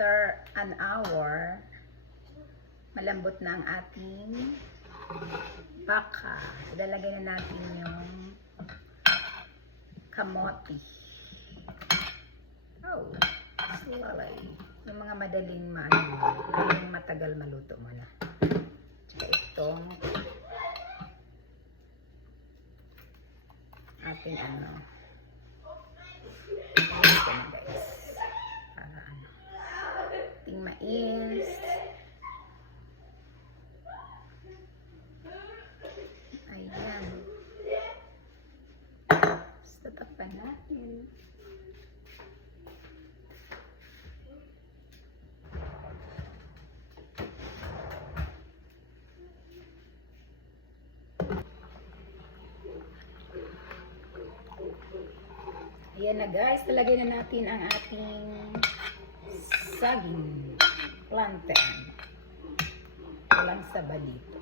after an hour, malambot na ang ating baka. Ilalagay na natin yung kamote. Oh, slowly. Yung mga madaling yung matagal maluto muna. Tsaka itong ating ito na guys. Para ating mais. Ayan. Basta takpan natin. Ayan na guys, talagay na natin ang ating saging plantain. Walang saba dito.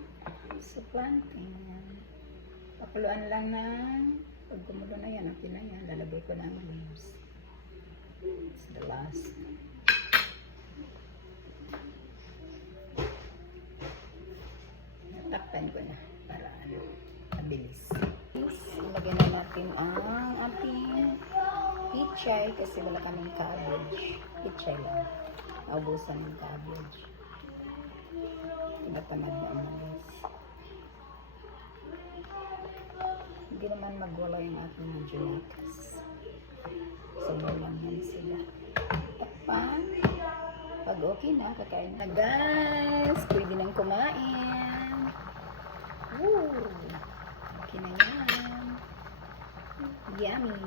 So plantain. Pakuluan lang ng pag kumulo na yan, okay na yan. Lalagay ko na ang leaves. It's the last. Natakpan ko na para mabilis. Ilagay na natin ang ating pichay kasi wala kaming cabbage. Pichay lang. Naubusan ng cabbage. Tinatamad na ang malis. Hindi naman magwala yung ating majunakas. Sabay lang yan sila. Takpan. Pag okay na, kakain na guys. Pwede nang kumain. Woo! Okay na yan. Yummy!